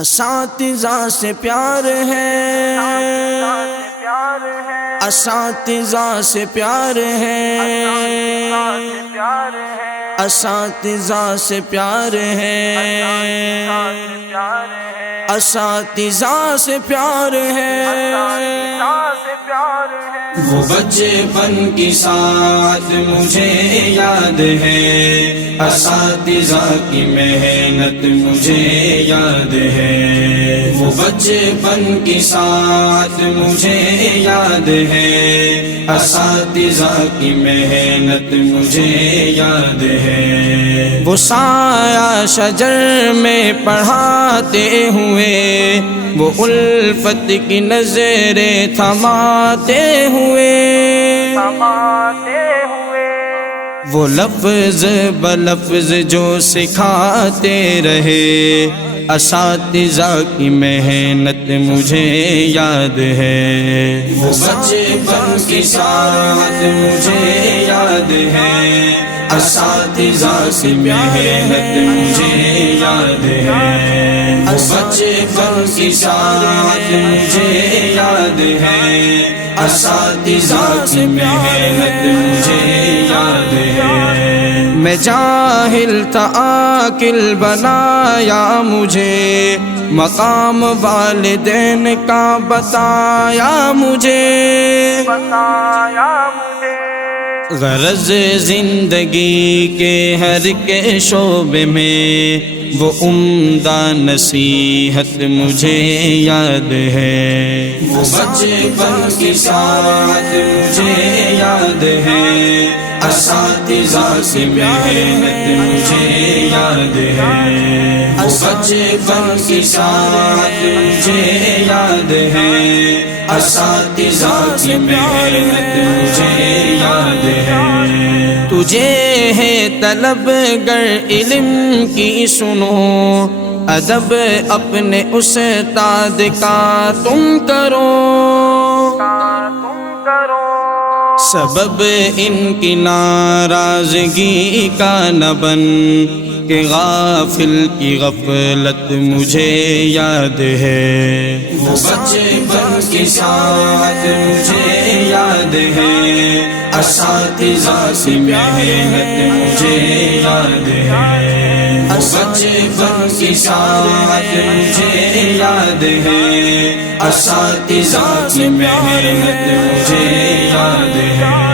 اساتذہ سے پیار ہے، اساتذہ سے پیار ہے، اساتذہ سے پیار ہے، اساتذہ سے پیار ہے۔ وہ بچپن کی ساتھ مجھے یاد ہے، اساتذہ کی محنت مجھے یاد ہے۔ وہ بچپن کی ساتھ مجھے یاد ہے، اساتذہ کی محنت مجھے یاد ہے۔ وہ سایہ شجر میں پڑھاتے ہوئے، وہ الفت کی نظریں تھماتے ہوئے، وہ لفظ بلفظ جو سکھاتے رہے، اساتذہ کی محنت مجھے یاد ہے۔ وہ بچپن کی ساتھ مجھے یاد ہے، اساتذہ کی محنت مجھے یاد ہے۔ وہ بچپن کی ساتھ مجھے یاد ہے، اساتذہ کی محنت مجھے یاد ہے۔ میں جاہل تھا عاقل بنایا مجھے، مقام والدین کا بتایا مجھے، غرض زندگی کے ہر کے شعبے میں وہ عمدہ نصیحت مجھے یاد ہے۔ وہ بچپن کی ساتھ مجھے یاد ہے، اساتذہ کی محنت مجھے یاد ہے۔ وہ بچپن کی ساتھ مجھے یاد ہے، اساتذہ کی محنت مجھے یاد ہے۔ تجھے ہے طلب گر علم کی سنو، ادب اپنے استاد کا تم کرو، سبب ان کی ناراضگی کا نہ بن کہ غافل کی غفلت مجھے یاد ہے۔ وہ بچپن کی ساتھ مجھے یاد ہے، اساتذہ کی محنت مجھے یاد ہے۔ وہ بچپن کی ساتھ مجھے یاد ہے، اساتذہ کی محنت مجھے یاد ہے۔